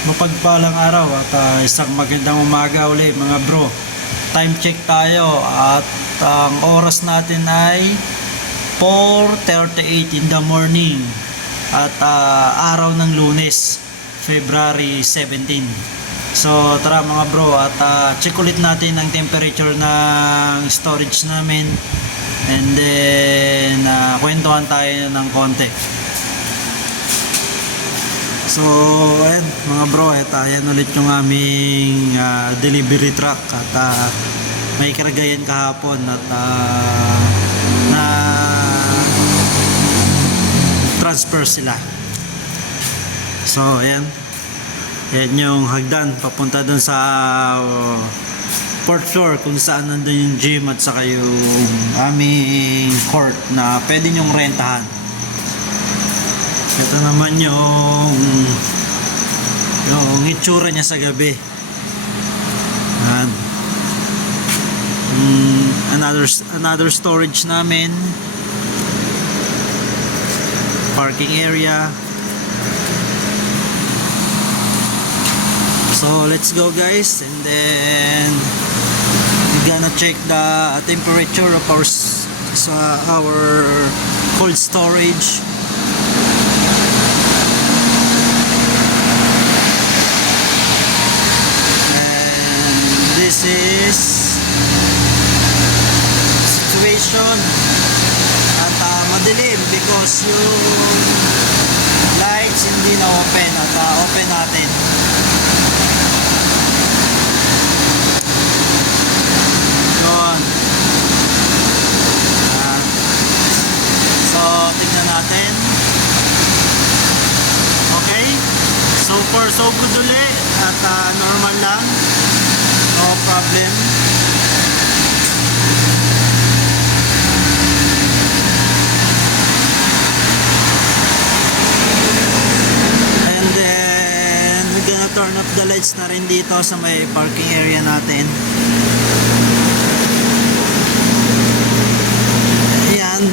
Mapagpalang araw at isang magandang umaga uli mga bro. Time check tayo at ang oras natin ay 4:38 in the morning at araw ng Lunes, February 17. So tara mga bro at check ulit natin ang temperature ng storage namin and then kwentuhan tayo ng konti. So ayan mga bro, ayan ulit yung aming delivery truck at may karagayan kahapon at na transfer sila. So ayan yung hagdan papunta dun sa Port Shore kung saan nandun yung gym at saka yung aming court na pwede nyong rentahan. Ito naman yung itsura niya sa gabi. Another storage namin, parking area. So let's go guys, and then we're gonna check the temperature of our cold storage. This is situation at madilim because yung lights hindi na open at open natin. Yun. So tignan natin. Okay, so far so good ulit at normal lang. No problem. And then we're gonna turn up the lights na rin dito sa may parking area natin. Ayan.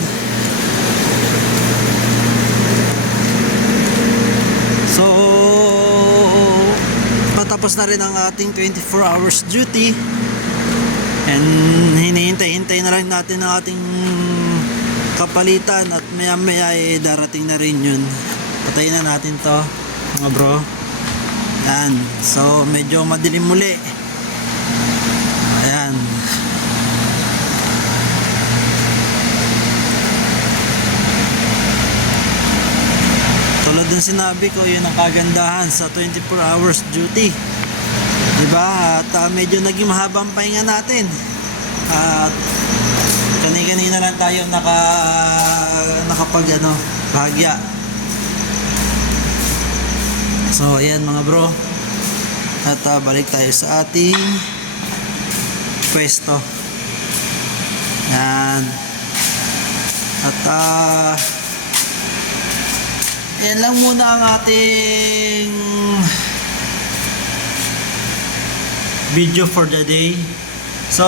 So tapos na rin ang ating 24 hours duty and hinihintay-hintay na lang natin ang ating kapalitan at maya maya darating na rin yun. Patayin na natin to mga bro. Ayan, so medyo madilim muli. Ayan, tulad ng sinabi ko, yun ang kagandahan sa 24 hours duty, diba? At medyo naging mahabang pahinga natin at kanina lang tayo nakapag bahagya. So ayan mga bro, at balik tayo sa ating pwesto. Ayan, at yan lang muna ang ating video for the day. So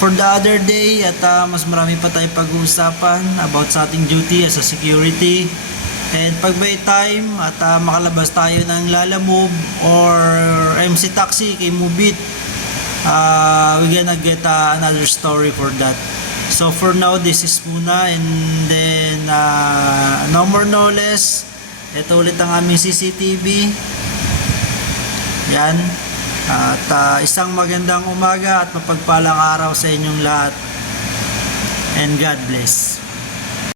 for the other day at mas marami pa tayong pag-uusapan about sa ating duty as a security. And pag may time at makalabas tayo ng Lalamove or MC Taxi kay Mubit, we're gonna get another story for that. So for now, this is muna, and then no more no less. Ito ulit ang aming CCTV. Yan. At isang magandang umaga at mapagpalang araw sa inyong lahat. And God bless.